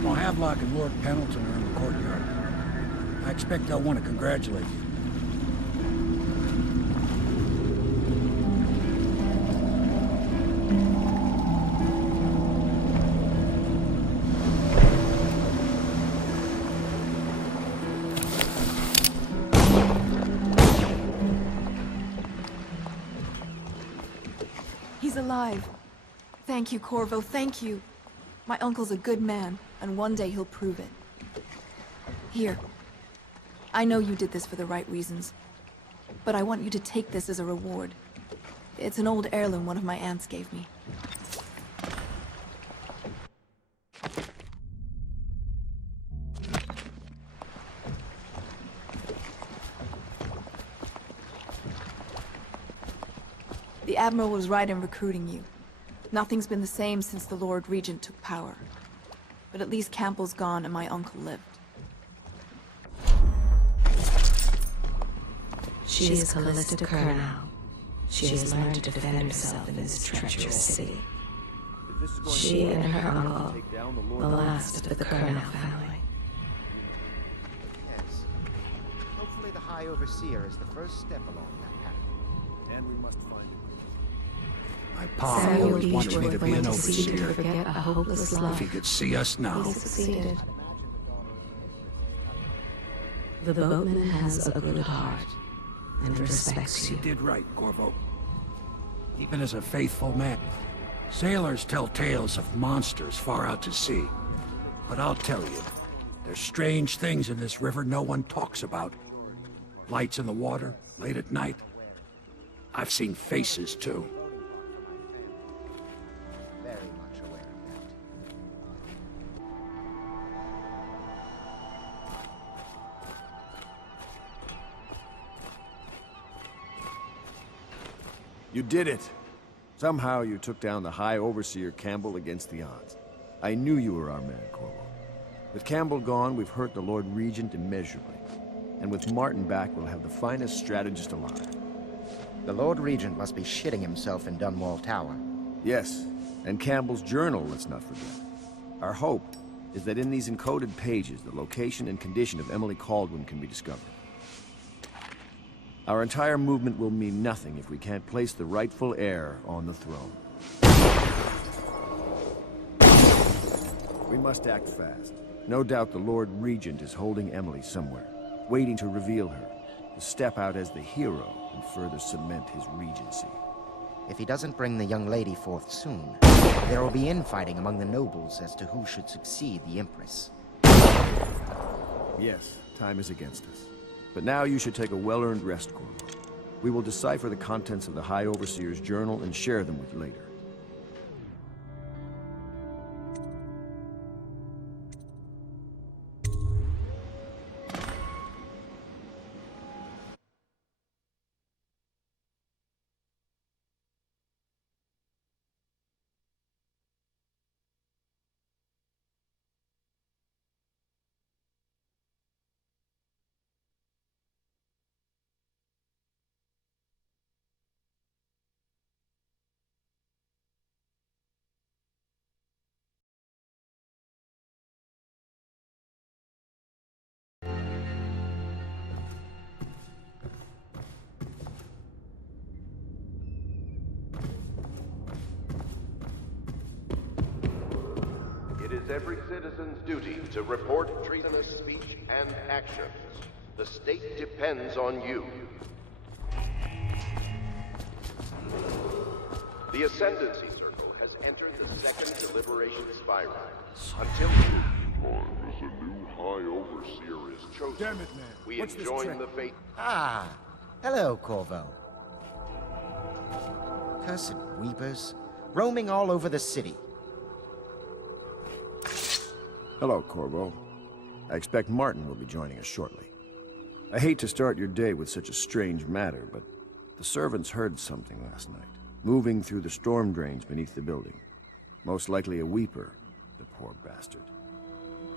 Admiral Havelock and Lord Pendleton are in the courtyard. I expect they'll want to congratulate you. He's alive. Thank you, Corvo, thank you. My uncle's a good man, and one day he'll prove it. Here. I know you did this for the right reasons, but I want you to take this as a reward. It's an old heirloom one of my aunts gave me. The Admiral was right in recruiting you. Nothing's been the same since the Lord Regent took power. But at least Campbell's gone and my uncle lived. She is Callista Kerr now. She has learned to defend herself in this treacherous city. She and her uncle, the last of the Kerr family. Yes. Hopefully the High Overseer is the first step along that path. And we must find him. My pa always wanted me to be an overseer. Forget a hopeless life. If he could see us now. He succeeded. The boatman has a good heart and respects He you. did right, Corvo. Even as a faithful man. Sailors tell tales of monsters far out to sea. But I'll tell you, there's strange things in this river no one talks about. Lights in the water, late at night. I've seen faces, too. Very much aware of that. You did it! Somehow you took down the High Overseer Campbell against the odds. I knew you were our man, Corvo. With Campbell gone, we've hurt the Lord Regent immeasurably. And with Martin back, we'll have the finest strategist alive. The Lord Regent must be shitting himself in Dunwall Tower. Yes, and Campbell's journal, let's not forget. Our hope is that in these encoded pages, the location and condition of Emily Kaldwin can be discovered. Our entire movement will mean nothing if we can't place the rightful heir on the throne. We must act fast. No doubt the Lord Regent is holding Emily somewhere, waiting to reveal her, to step out as the hero and further cement his regency. If he doesn't bring the young lady forth soon, there will be infighting among the nobles as to who should succeed the Empress. Yes, time is against us. But now you should take a well-earned rest, Corvo. We will decipher the contents of the High Overseer's journal and share them with you later. It is every citizen's duty to report treasonous speech and actions. The state depends on you. The Ascendancy Circle has entered the second deliberation spiral. Until As a new High Overseer is chosen. Damn it, man. we enjoin the fate. Ah! Hello, Corvo. Cursed weepers, roaming all over the city. Hello, Corvo. I expect Martin will be joining us shortly. I hate to start your day with such a strange matter, but the servants heard something last night, moving through the storm drains beneath the building. Most likely a weeper, the poor bastard.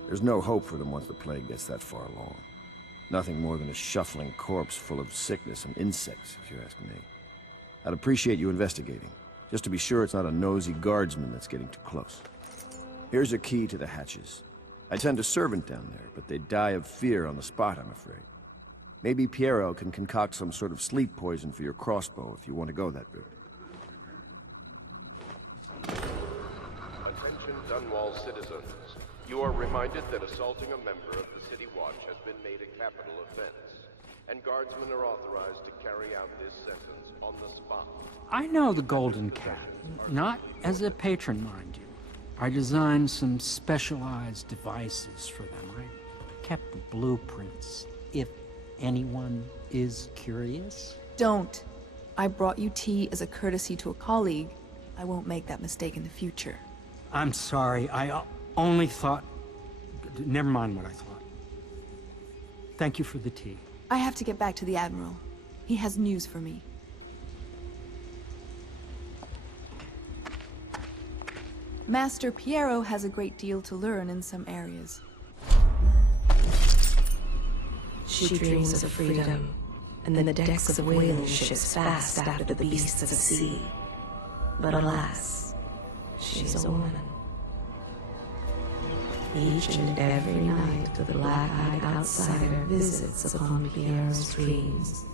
There's no hope for them once the plague gets that far along. Nothing more than a shuffling corpse full of sickness and insects, if you ask me. I'd appreciate you investigating, just to be sure it's not a nosy guardsman that's getting too close. Here's a key to the hatches. I'd send a servant down there, but they'd die of fear on the spot, I'm afraid. Maybe Piero can concoct some sort of sleep poison for your crossbow if you want to go that route. Attention Dunwall citizens. You are reminded that assaulting a member of the City Watch has been made a capital offense, and guardsmen are authorized to carry out this sentence on the spot. I know the Golden Cat. Not as a patron, mind you. I designed some specialized devices for them. I kept the blueprints, if anyone is curious. Don't. I brought you tea as a courtesy to a colleague. I won't make that mistake in the future. I'm sorry, I only thought... Never mind what I thought. Thank you for the tea. I have to get back to the Admiral. He has news for me. Master Piero has a great deal to learn in some areas. She dreams of freedom, and the decks of whaling ships fast after the beasts of the sea. But alas, she's a woman. Each and every night the black-eyed outsider visits upon Piero's dreams.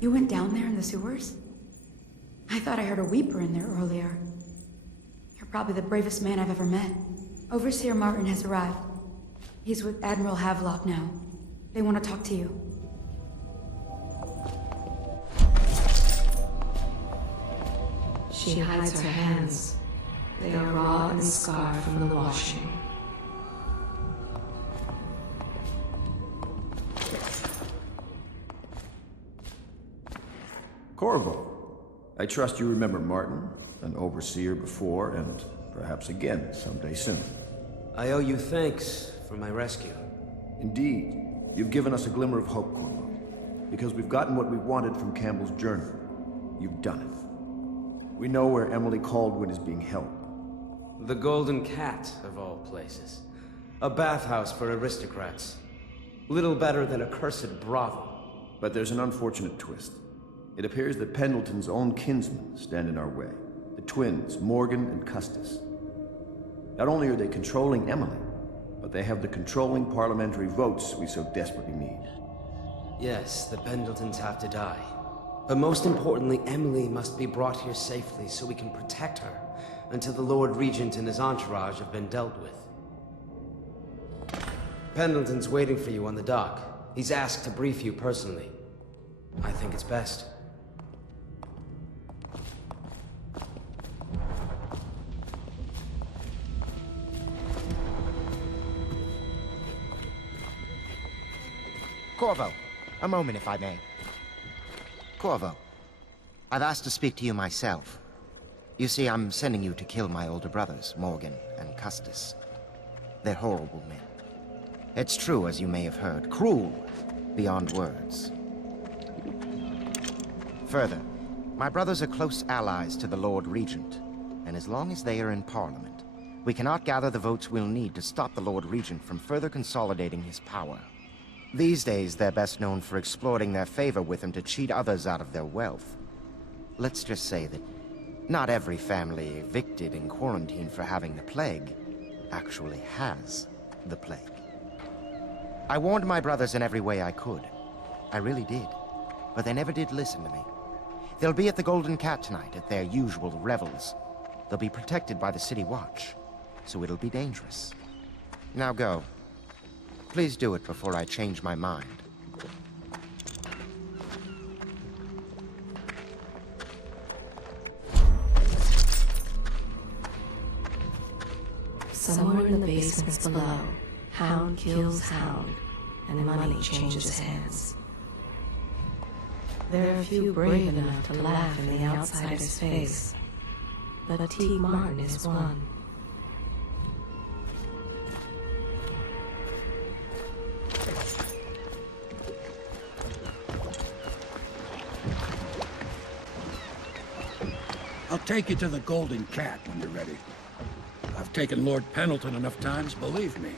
You went down there in the sewers? I thought I heard a weeper in there earlier. You're probably the bravest man I've ever met. Overseer Martin has arrived. He's with Admiral Havelock now. They want to talk to you. She hides her hands. They are raw and scarred from the washing. Corvo, I trust you remember Martin, an overseer before, and perhaps again someday soon. I owe you thanks for my rescue. Indeed, you've given us a glimmer of hope, Corvo. Because we've gotten what we wanted from Campbell's journal. You've done it. We know where Emily Kaldwin is being held. The Golden Cat, of all places. A bathhouse for aristocrats. Little better than a cursed brothel. But there's an unfortunate twist. It appears that Pendleton's own kinsmen stand in our way. The twins, Morgan and Custis. Not only are they controlling Emily, but they have the controlling parliamentary votes we so desperately need. Yes, the Pendletons have to die. But most importantly, Emily must be brought here safely so we can protect her until the Lord Regent and his entourage have been dealt with. Pendleton's waiting for you on the dock. He's asked to brief you personally. I think it's best. Corvo, a moment if I may. Corvo, I've asked to speak to you myself. You see, I'm sending you to kill my older brothers, Morgan and Custis. They're horrible men. It's true, as you may have heard, cruel beyond words. Further, my brothers are close allies to the Lord Regent, and as long as they are in Parliament, we cannot gather the votes we'll need to stop the Lord Regent from further consolidating his power. These days, they're best known for exploiting their favor with him to cheat others out of their wealth. Let's just say that not every family evicted and quarantined for having the plague actually has the plague. I warned my brothers in every way I could. I really did. But they never did listen to me. They'll be at the Golden Cat tonight at their usual revels. They'll be protected by the City Watch, so it'll be dangerous. Now go. Please do it before I change my mind. Somewhere in the basements below, Hound kills Hound, and money changes hands. There are few brave enough to laugh in the outsider's face, but Teague Martin is one. I'll take you to the Golden Cat when you're ready. I've taken Lord Pendleton enough times, believe me.